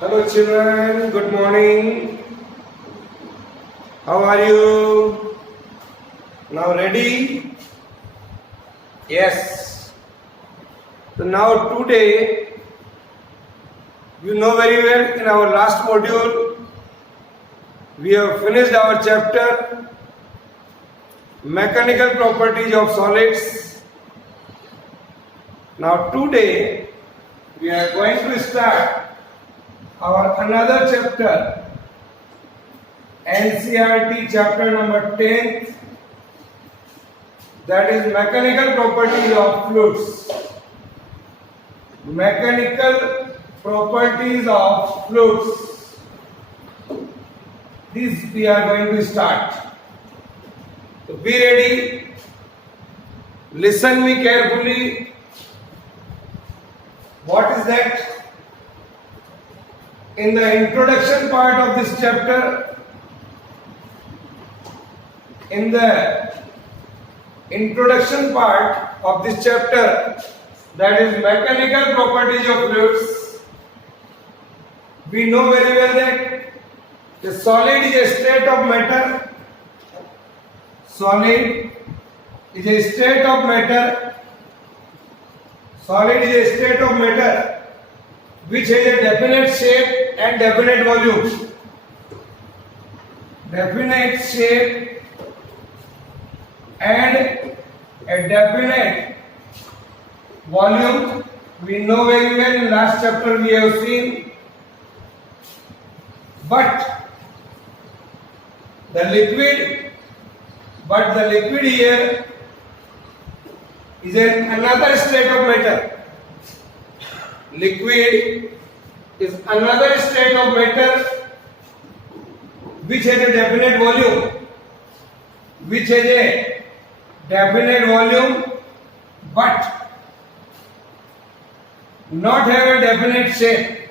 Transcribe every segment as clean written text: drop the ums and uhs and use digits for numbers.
Hello children, good morning. How are you? Now ready? Yes. So now today, you know very well in our last module, we have finished our chapter Mechanical Properties of Solids. Now today, we are going to start our another chapter, NCERT chapter number 10, that is Mechanical Properties of Fluids. Mechanical Properties of Fluids. This we are going to start. So be ready. Listen me carefully. What is that? In the introduction part of this chapter, in the introduction part of this chapter, that is mechanical properties of fluids, we know very well that the solid is a state of matter. Solid is a state of matter. Solid is a state of matter which has a definite shape and definite volume. Definite shape and a definite volume. We know very well in last chapter we have seen. But the liquid here is another state of matter. Liquid is another state of matter which has a definite volume, but not have a definite shape.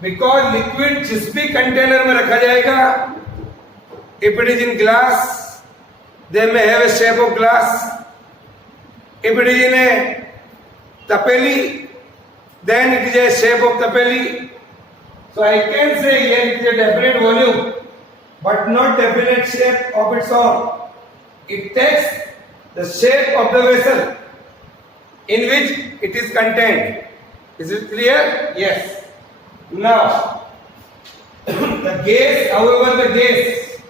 Because liquid जिस भी container में रखा जाएगा, if it is in glass, they may have a shape of glass. If it is in a tapeli, then it is a shape of tapeli. So I can say here it is a definite volume, but not definite shape of its own. It takes the shape of the vessel in which it is contained. Is it clear? Yes. Now, the gas, however, the gas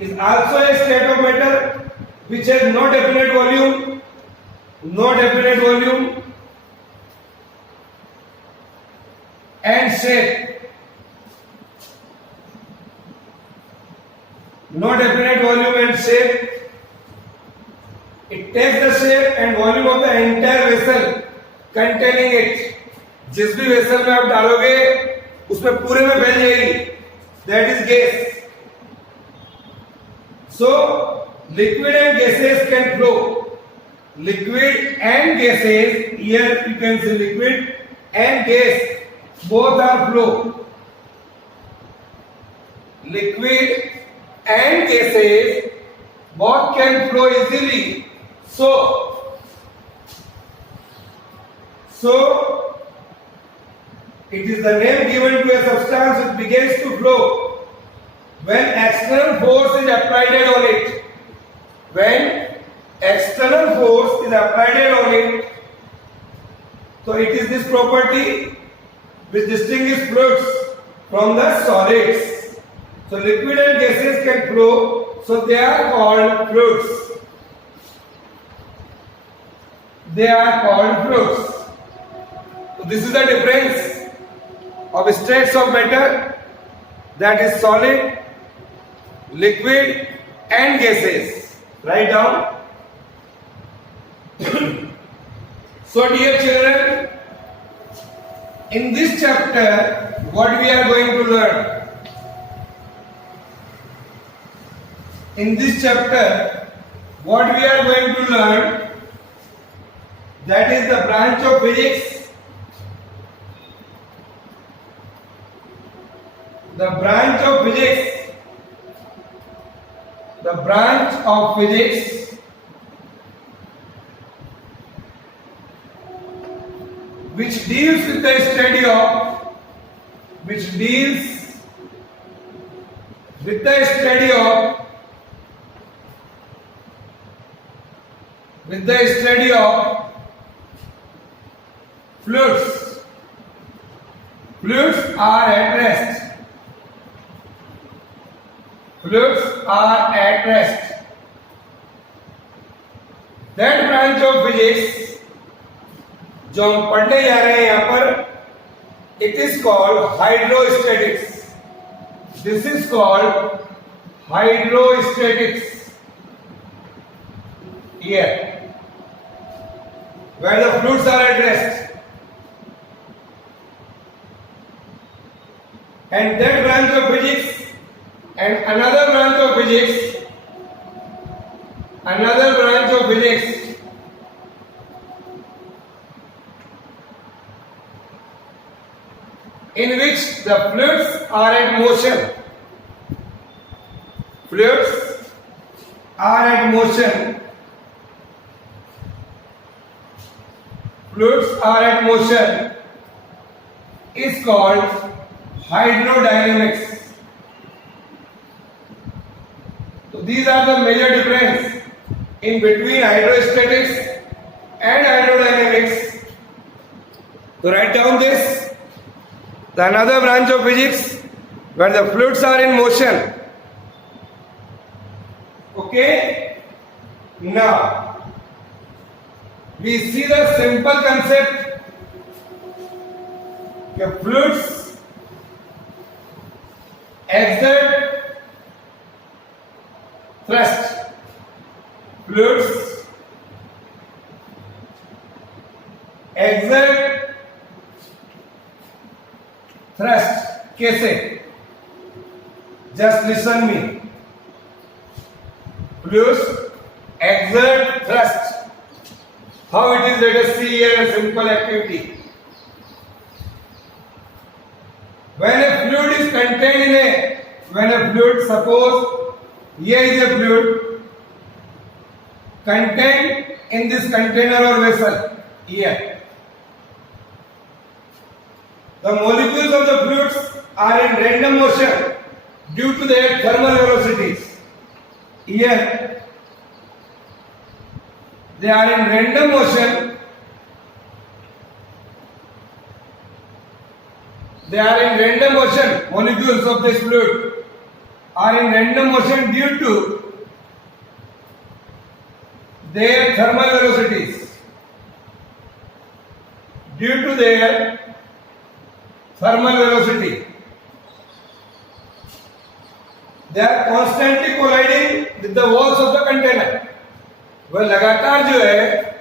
is also a state of matter which has no definite volume, and shape. No definite volume and shape. It takes the shape and volume of the entire vessel containing it. जिस भी vessel में आप डालोगे उसमें पूरे में फैल जाएगी. That is gas. So liquid and gases can flow. Liquid and gases, here you can see liquid and gas, both are flow. Liquid and gases both can flow easily. So it is the name given to a substance which begins to flow when external force is applied on it. When external force is applied on it, so it is this property which distinguishes fluids from the solids. So liquid and gases can flow, so they are called fluids. So this is the difference of states of matter, that is solid, liquid and gases. Write down. So dear children, in this chapter what we are going to learn? In this chapter what we are going to learn, that is the branch of physics. The branch of physics which deals with the study of which deals with the study of fluids. Fluids are at rest. Fluids are at rest. That branch of physics जो हम पढ़ने जा रहे हैं यहां पर, it is called hydrostatics. This is called hydrostatics. Here, where the fluids are at rest. And that branch of physics and another branch of physics in which the fluids are at motion. Fluids are at motion. Fluids are at motion is called hydrodynamics. So these are the major difference in between hydrostatics and hydrodynamics. So write down this. The another branch of physics where the fluids are in motion. Okay? Now, we see the simple concept. The fluids exert thrust. Fluids exert thrust. कैसे? Just listen me. Fluids exert thrust. How it is? Let us see here a simple activity. When a fluid is contained suppose here is a fluid contained in this container or vessel here. The molecules of the fluids are in random motion due to their thermal velocities. Here they are in random motion. Molecules of this fluid are in random motion due to their thermal velocities. They are constantly colliding with the walls of the container. वह लगातार जो है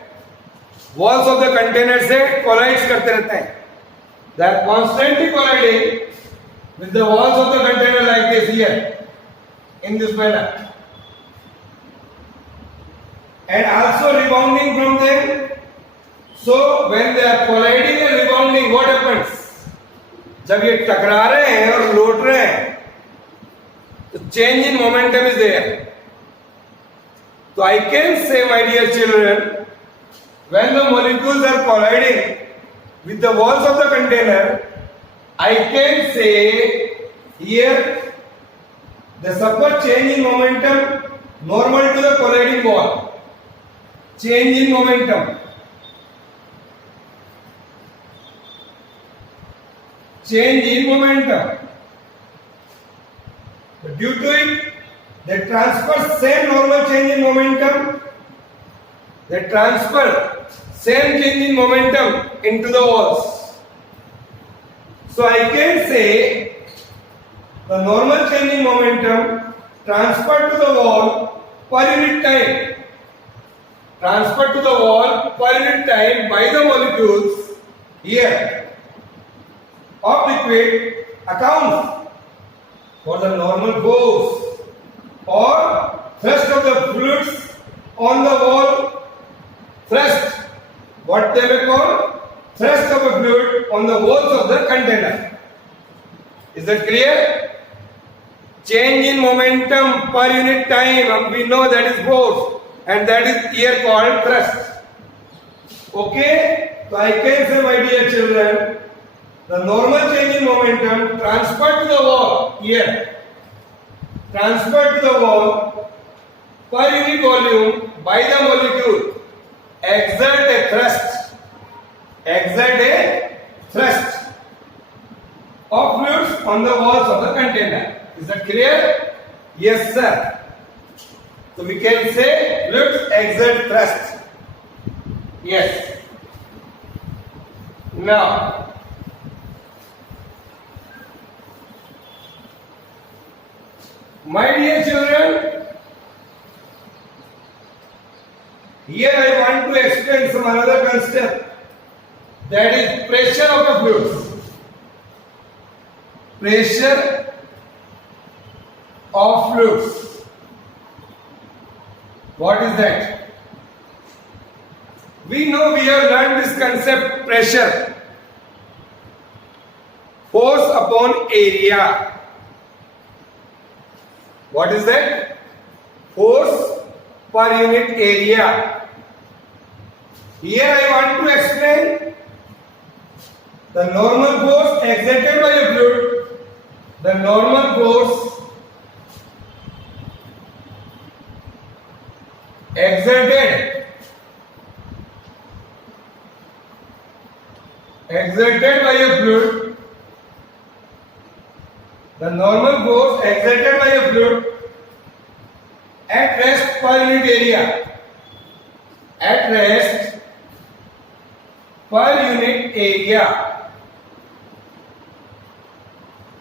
walls of the container से collides करते रहते हैं. They are constantly colliding with the walls of the container like this here, in this manner, and also rebounding from them. So when they are colliding and rebounding, what happens? जब ये टकरा रहे हैं और लौट रहे हैं, तो change in momentum is there. So I can say, my dear children, when the molecules are colliding with the walls of the container, I can say here they suffer change in momentum normal to the colliding wall. Change in momentum. Due to it, they transfer same normal change in momentum. Into the walls. So I can say the normal change in momentum transferred to the wall per unit time. By the molecules here of liquid accounts for the normal force or thrust of the fluids on the wall. Thrust, what they may call thrust of a fluid on the walls of the container. Is that clear? Change in momentum per unit time, we know that is force, and that is here called thrust. Okay? So I can say, my dear children, the normal change in momentum transferred to the wall here, transferred to the wall per unit volume by the molecule exert a thrust of fluids on the walls of the container. Is that clear? Yes, sir. So we can say fluids exert thrust. Yes. Now, my dear children, here I want to explain some another concept, that is pressure of the fluids. Pressure of fluids. What is that? We know, we have learned this concept, pressure, force upon area. What is that? Force per unit area. Here I want to explain the normal force exerted by a fluid. The normal force exerted by a fluid, the normal force exerted by a fluid at rest per unit area, at rest per unit area,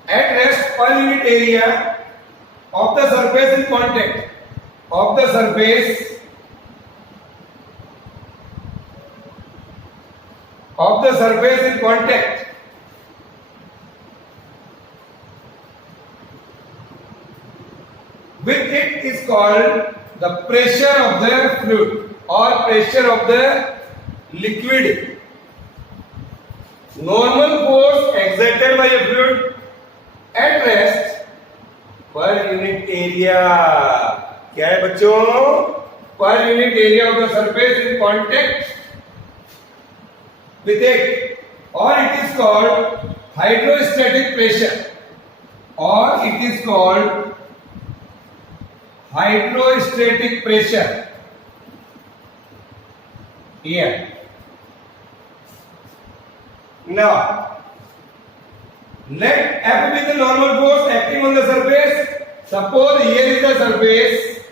at rest per unit area of the surface in contact, of the surface in contact with it is called the pressure of the fluid or pressure of the liquid. Normal force exerted by a fluid at rest per unit area. क्या है बच्चों? Per unit area of the surface in contact with it, or it is called hydrostatic pressure, or it is called hydrostatic pressure. Here. Now, let F be the normal force acting on the surface. Suppose here is the surface.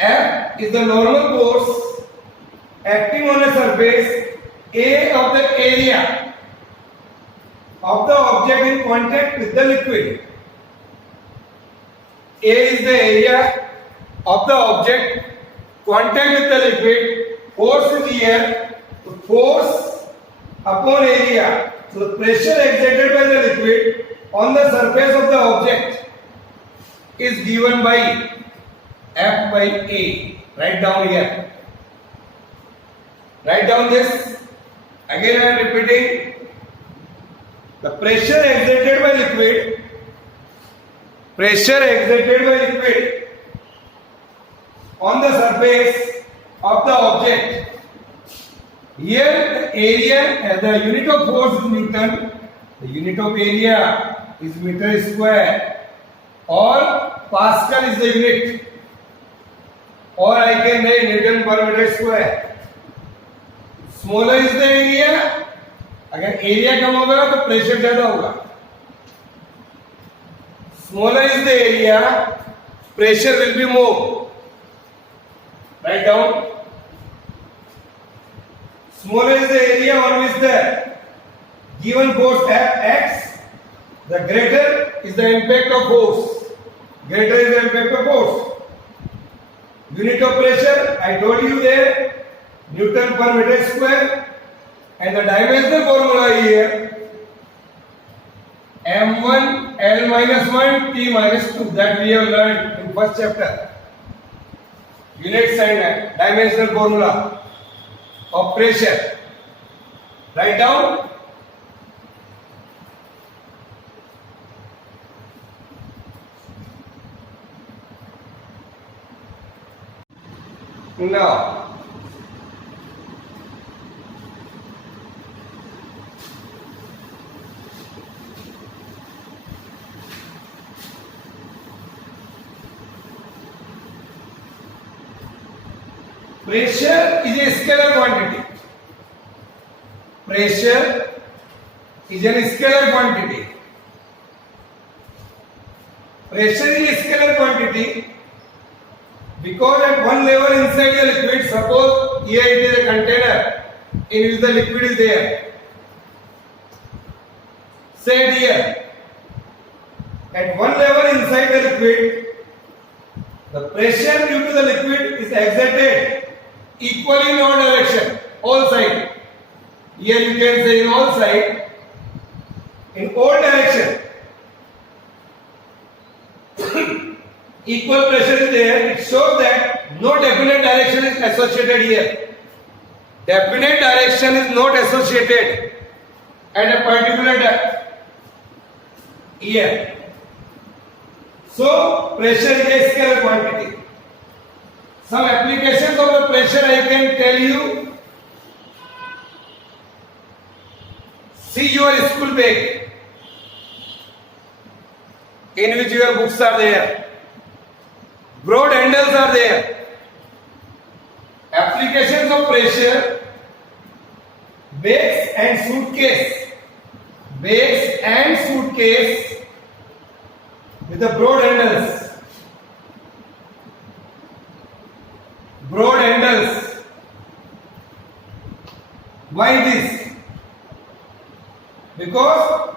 F is the normal force acting on a surface A of the area of the object in contact with the liquid. A is the area of the object contact with the liquid. Force is here. So force upon area. So the pressure exerted by the liquid on the surface of the object is given by F by A. Write down here. Write down this. Again I am repeating. The pressure exerted by liquid, on the surface of the object. Here the area, the unit of force is Newton. The unit of area is meter square, or Pascal is the unit, or I can write Newton per meter square. Smaller is the area. अगर area कम होगा तो pressure ज्यादा होगा. Smaller is the area, pressure will be more. Write down. Smaller is the area on which the given force acts, the greater is the impact of force. Greater is the impact of force. Unit of pressure, I told you there, Newton per meter square, and the dimensional formula here, m1 L minus 1 T minus 2, that we have learned in first chapter. Units and dimensional formula of pressure. Write down. Now, Pressure is a scalar quantity. Pressure is a scalar quantity. Pressure is a scalar quantity because at one level inside the liquid, suppose here it is a container in which the liquid is there. Say here, at one level inside the liquid, the pressure due to the liquid is exerted equally in all direction, all side. Here you can say in all side, in all direction. Equal pressure is there. It shows that no definite direction is associated here. Definite direction is not associated at a particular depth here. So pressure is a scalar quantity. Some applications of the pressure I can tell you. See your school bag in which your books are there. Broad handles are there. Applications of pressure, bags and suitcase. Bags and suitcase with the broad handles. Broad handles. Why this? Because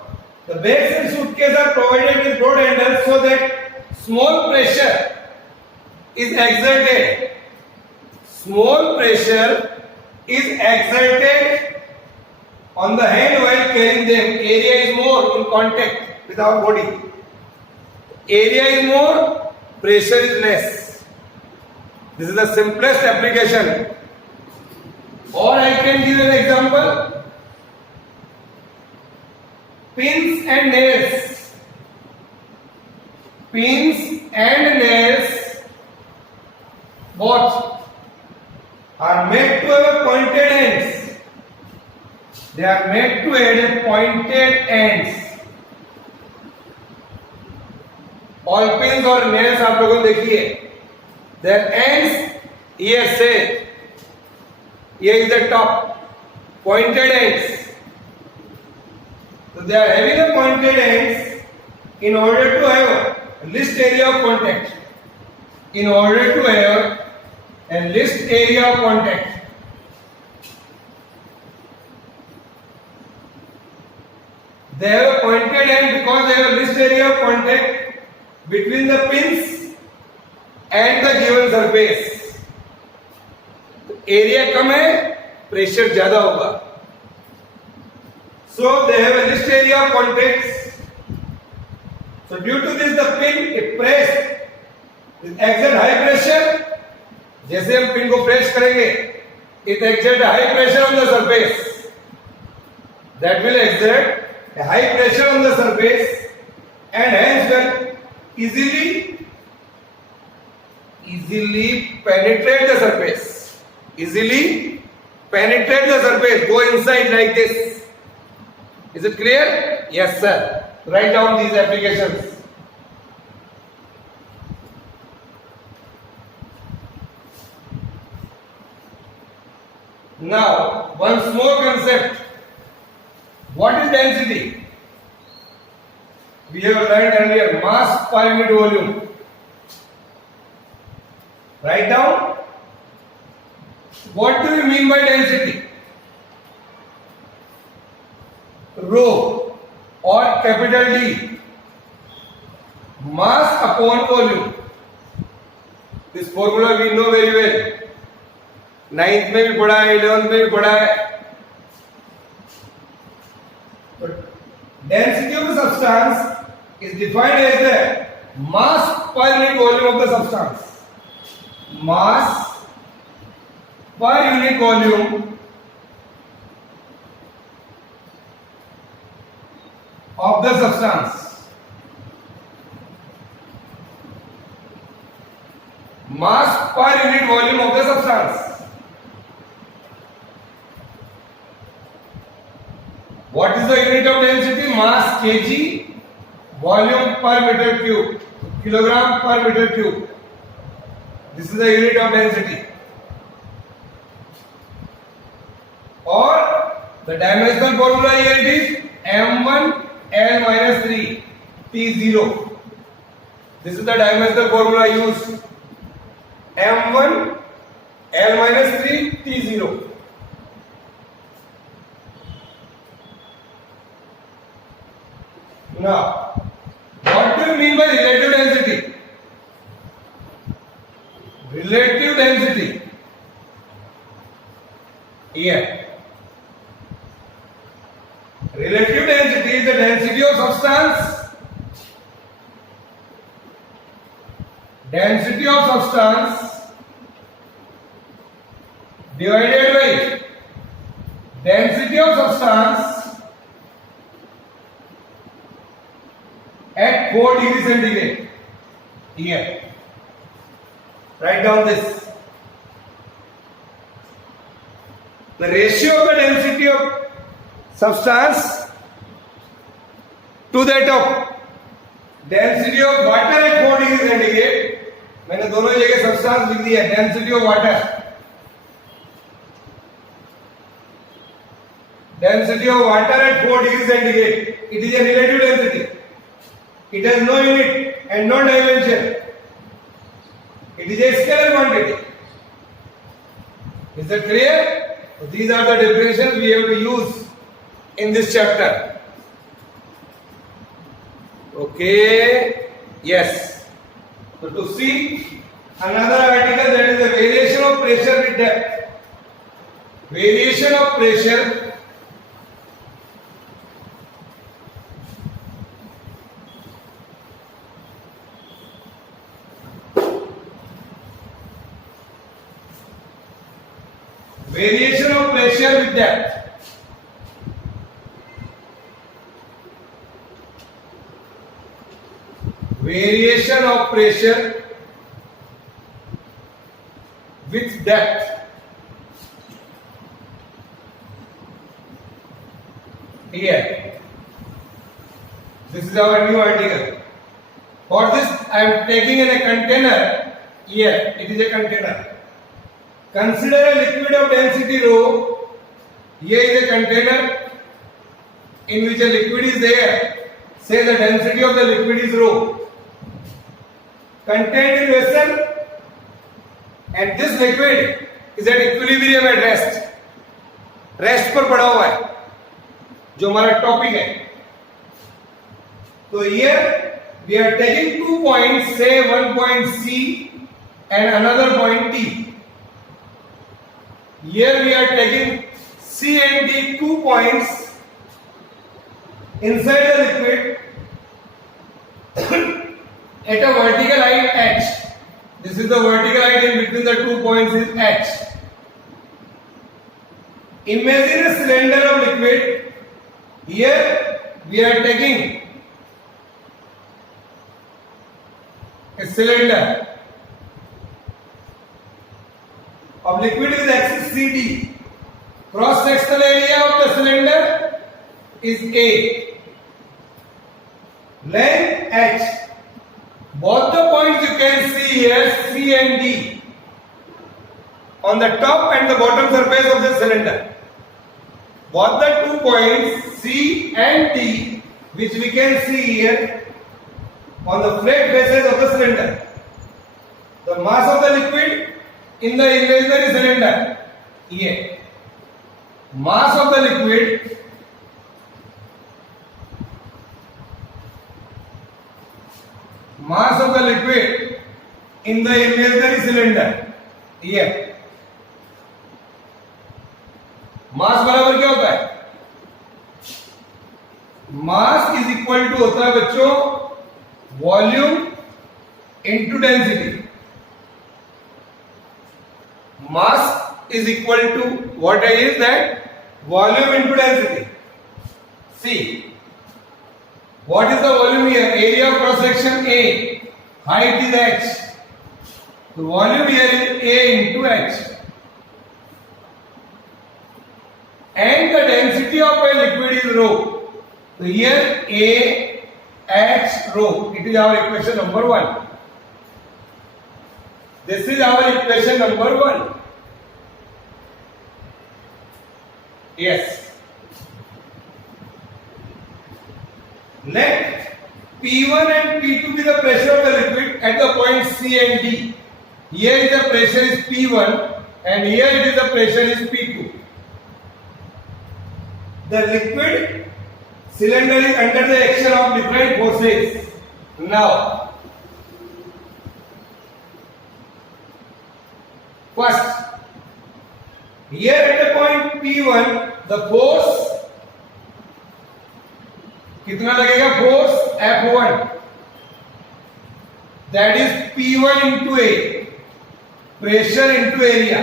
the bags and suitcase are provided with broad handles so that small pressure is exerted. Small pressure is exerted on the hand while carrying them. Area is more in contact with our body. Area is more, pressure is less. This is the simplest application. Or I can give an example. Pins and nails. Pins and nails both are made to have pointed ends. They are made to have pointed ends. All pins और nails आप लोगों ने देखिए. Their ends here say, here is the top, pointed ends. So they are having the pointed ends in order to have a least area of contact. In order to have a least area of contact. They have a pointed end because they have a least area of contact between the pins and the given surface. Area कम है, pressure ज़्यादा होगा. So they have a least area of contact. So due to this, the pin is pressed with exert high pressure. जैसे हम pin को press करेंगे, it exert a high pressure on the surface. That will exert a high pressure on the surface and hence will easily penetrate the surface. Easily penetrate the surface. Go inside like this. Is it clear? Yes, sir. Write down these applications. Now, one small concept. What is density? We have learned earlier, mass per unit volume. Write down. What do you mean by density? Rho or capital D. Mass upon volume. This formula we know very well. 9th में भी पढ़ा है, 11th में भी पढ़ा है. Density of the substance is defined as the mass per unit volume of the substance. Mass per unit volume of the substance. Mass per unit volume of the substance. What is the unit of density? Mass kg, volume per meter cube, kilogram per meter cube. This is the unit of density. or the dimensional formula here it is m1 l minus 3 t0. This is the dimensional formula used, m1 l minus 3 t0. Now, what do you mean by relative density? Relative density here. Relative density is the density of substance. Density of substance divided by density of substance at 4 degrees centigrade. Here, write down this. The ratio of the density of substance to that of density of water at 4 degrees centigrade. मैंने दोनों जगह substance लिख दिया. Density of water, density of water at 4 degrees centigrade. It is a relative density. It has no unit and no dimension. It is a scalar quantity. Is that clear? So these are the definitions we have to use in this chapter. Okay. Yes. So to see another article, that is the variation of pressure with depth. Variation of pressure variation of pressure with depth. Variation of pressure with depth. Here, this is our new article. For this, I am taking in a container. Here, it is a container. Consider a liquid of density rho. Here is a container in which a liquid is there. Say the density of the liquid is rho. Contained in vessel, and this liquid is at equilibrium at rest. Rest पर पड़ा हुआ है, जो हमारा topic है. तो here we are taking 2 points, say one point C and another point T. Here we are taking C and D, 2 points inside the liquid at a vertical height h. This is the vertical height in between the 2 points is h. Imagine a cylinder of liquid. Here we are taking a cylinder of liquid with axis CD. Cross sectional area of the cylinder is A. Length h. Both the points you can see here, C and D, on the top and the bottom surface of the cylinder. Both the 2 points C and D, which we can see here on the flat faces of the cylinder. The mass of the liquid in the imaginary cylinder, here. Mass of the liquid in the imaginary cylinder, here. मास बराबर क्या होता है? मास is equal to होता है बच्चों volume into density. Mass is equal to what is that? Volume into density. See what is the volume here? Area of cross section A, height is h. The volume here is A into h. And the density of a liquid is rho. So here A h rho. It is our equation number 1. This is our equation number 1. Yes. Let P1 and P2 be the pressure of the liquid at the point C and D. Here is the pressure is P1 and here it is the pressure is P2. The liquid cylinder is under the action of different forces. Now, first, here at the point P1, the force कितना लगेगा? Force F1, that is P1 into A, pressure into area.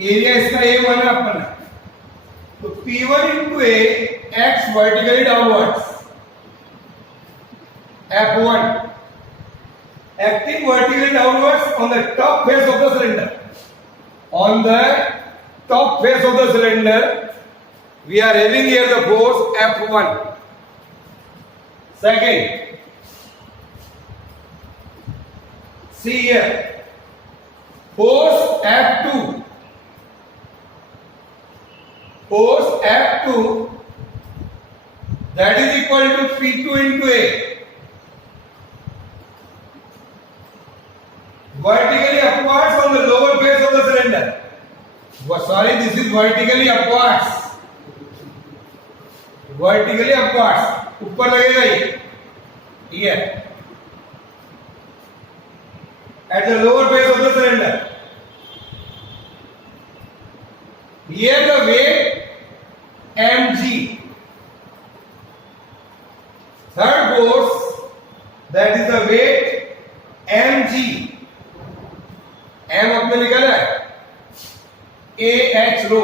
Area इसका A1 है अपना, तो P1 into A acts vertically downwards. F1 acting vertically downwards on the top face of the cylinder. On the top face of the cylinder, we are having here the force F1. Second, see here, force F2. Force F2, that is equal to P2 into A. Vertically upwards on the lower face of the cylinder. Sorry, this is vertically upwards. Vertically upwards. ऊपर लगेगा ये. Here. At the lower face of the cylinder. Here the weight mg. Third force, that is the weight mg. m अपने निकाला है. ah rho.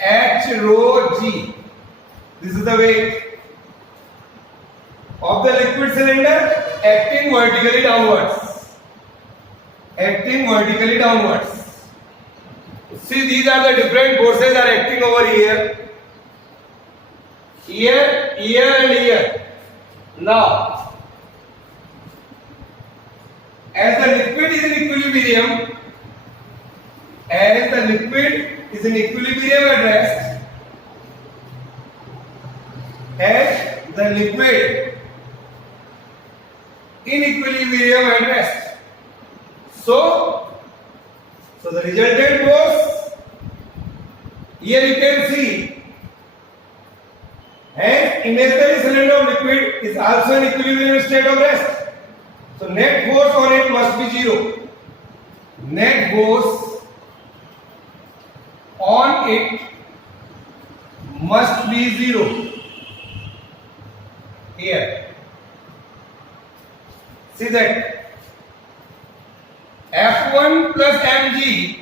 ah rho g. This is the weight of the liquid cylinder acting vertically downwards. Acting vertically downwards. See, these are the different forces are acting over here. Here, here and here. Now, as the liquid is in equilibrium, as the liquid is in equilibrium at rest, as the liquid in equilibrium at rest. So the resultant force, here you can see, and imaginary cylinder of liquid is also in equilibrium state of rest. So net force on it must be zero. Net force on it must be zero. Here, see that F1 plus mg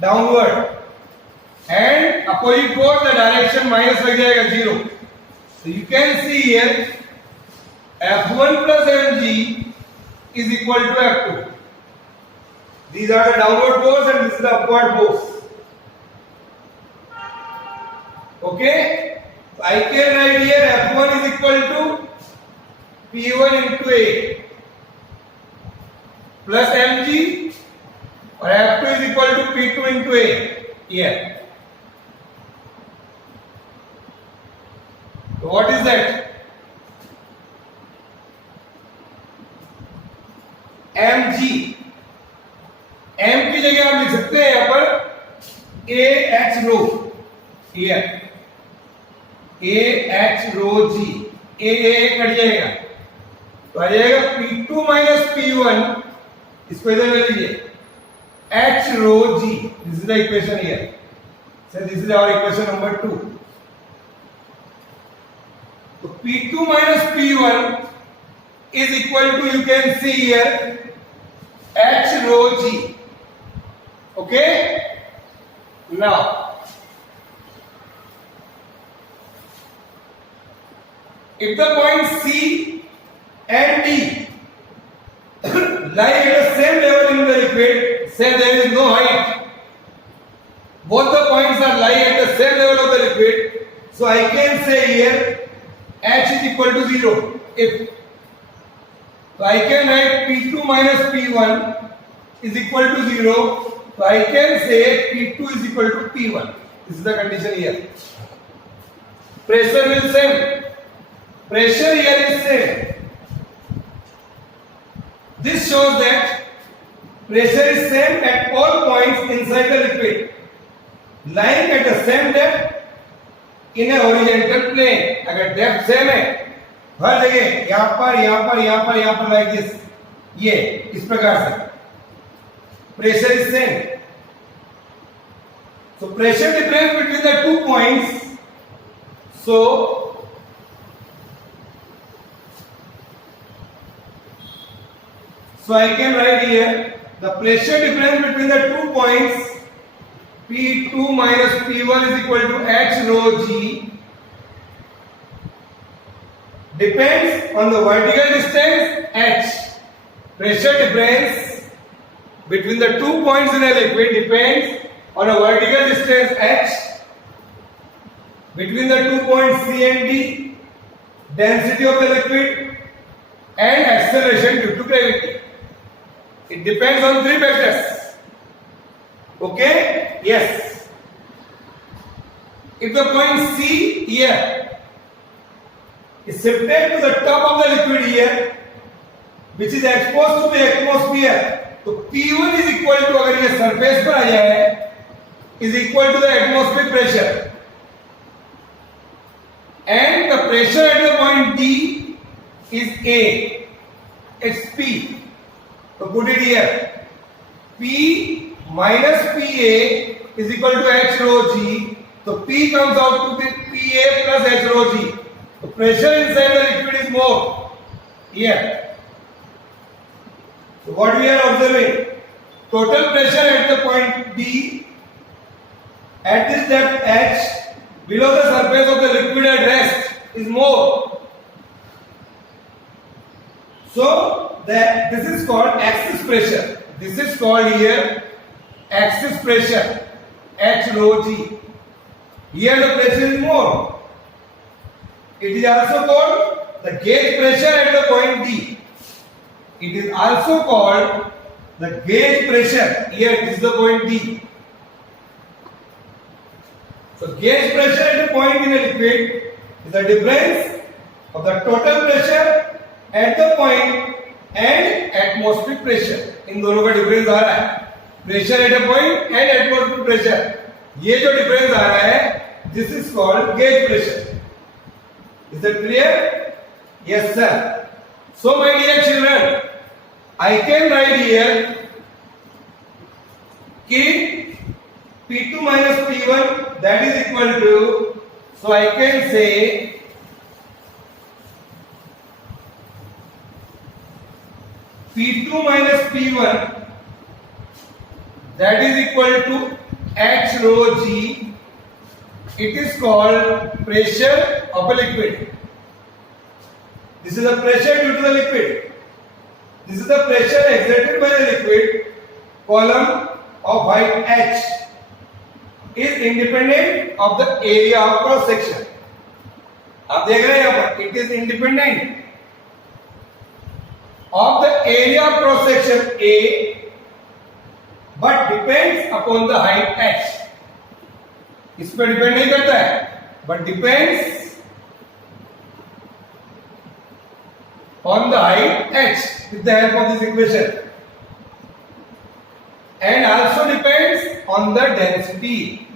downward and opposite force the direction minus लग जाएगा zero. So you can see here F1 plus mg is equal to F2. These are the downward force and this is the upward force. Okay. So I can write here F1 is equal to P1 into A plus mg, or F2 is equal to P2 into A here. So what is that? mg. m की जगह आप लिख सकते हैं यहाँ पर ah rho here. ah rho g. a cut जाएगा तो आ जाएगा P2 minus P1. इसको इधर ले लीजिए. h rho g. This is the equation here. So this is our equation number 2. So P2 minus P1 is equal to, you can see here, h rho g. Okay? Now, if the points C and D lie at the same level in the liquid, say there is no height, both the points are lie at the same level of the liquid, so I can say here h is equal to 0. If so, I can write P2 minus P1 is equal to 0 So I can say P2 is equal to P1. This is the condition here. Pressure will same. Pressure here is same. This shows that pressure is same at all points inside the liquid, lying at the same depth in a horizontal plane. अगर depth same है हर जगह, यहाँ पर like this, ये इस प्रकार से pressure is same. So pressure difference between the 2 points. So I can write here the pressure difference between the 2 points P2 minus P1 is equal to H rho G depends on the vertical distance H. Pressure difference between the 2 points in a liquid depends on a vertical distance H between the 2 points C and D, density of the liquid and acceleration due to gravity. It depends on 3 factors. Okay? Yes. If the point C here is shifted to the top of the liquid here, which is exposed to the atmosphere, so P1 is equal to, अगर ये surface पर आ जाए, is equal to the atmospheric pressure. And the pressure at the point D is A. It's P. So put it here. P minus PA is equal to H rho G. So P comes out to be PA plus H rho G. The pressure inside the liquid is more. Here. So what we are observing? Total pressure at the point D at this depth H below the surface of the liquid at rest is more. So that this is called axis pressure. This is called here axis pressure H rho G. Here the pressure is more. It is also called the gauge pressure at the point D. It is also called the gauge pressure. Here this is the point D. So gauge pressure at the point in a liquid is the difference of the total pressure at the point and atmospheric pressure. इन दोनों का difference आ रहा है. Pressure at a point and atmospheric pressure. ये जो difference आ रहा है, this is called gauge pressure. Is that clear? Yes, sir. So my dear children, I can write here कि P2 minus P1 that is equal to, so I can say P2 minus P1 that is equal to H rho G. It is called pressure of a liquid. This is the pressure due to the liquid. This is the pressure exerted by the liquid. Column of height H is independent of the area of cross section. आप देख रहे हैं यहाँ पर, it is independent of the area of cross section A, but depends upon the height H. इस पर depend नहीं करता है, but depends on the height H with the help of this equation, and also depends on the density.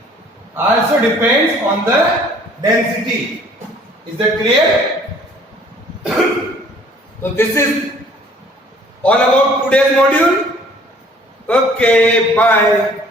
Also depends on the density. Is that clear? So this is all about today's module. Okay, bye.